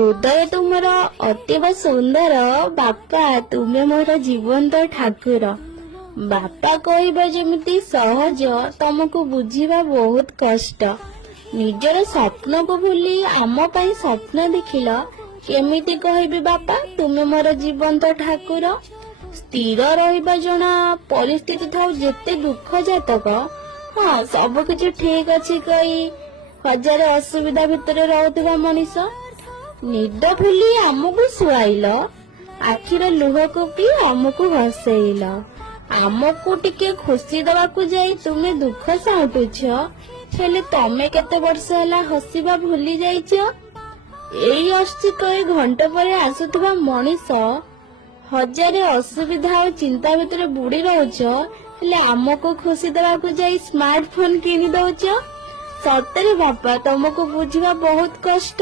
ହୃଦୟ ତୁମର ଅତୀବ ସୁନ୍ଦର, ବାପା ତୁମେ ମୋର ଜୀବନ୍ତ ଠାକୁର। ବାପା କହିବା ଯେମିତି ସହଜ, ତମକୁ ବୁଝିବା ବହୁତ କଷ୍ଟ। ନିଜର ସ୍ୱପ୍ନକୁ ଭୁଲି ଆମ ପାଇଁ ସ୍ୱପ୍ନ ଦେଖିଲ, କେମିତି କହିବି ବାପା ତୁମେ ମୋର ଜୀବନ୍ତ ଠାକୁର। ସ୍ଥିର ରହିବା ଜଣା, ପରିସ୍ଥିତି ଥାଉ ଯେତେ ଦୁଃଖ ଜାତକ, ହଁ ସବୁ କିଛି ଠିକ ଅଛି କହି ହଜାରେ ଅସୁବିଧା ଭିତରେ ରହୁଥିବା ମଣିଷ। ନିଦ ଭୁଲି ଆମକୁ ଶୁଆଇଲ, ଆଖିର ଲୁହକୁ ବି ଆମକୁ ହସେଇଲ। ଆମକୁ ଟିକେ ଖୁସି ଦବାକୁ ଯାଇ ତୁମେ ଦୁଃଖ ସାଉଁଟୁଛ, ହେଲେ ତମେ କେତେ ବର୍ଷ ହେଲା ହସିବା ଭୁଲି ଯାଇଛ। ଏଇ ଆସୁଛି କହି ଘଣ୍ଟା ପରେ ଆସୁଥିବା ମଣିଷ, ହଜାରେ ଅସୁବିଧା ଆଉ ଚିନ୍ତା ଭିତରେ ବୁଡି ରହୁଛ, ହେଲେ ଆମକୁ ଖୁସି ଦେବାକୁ ଯାଇ ସ୍ମାର୍ଟ ଫୋନ କିଣି ଦଉଛ। ସତରେ ବାପା ତମକୁ ବୁଝିବା ବହୁତ କଷ୍ଟ।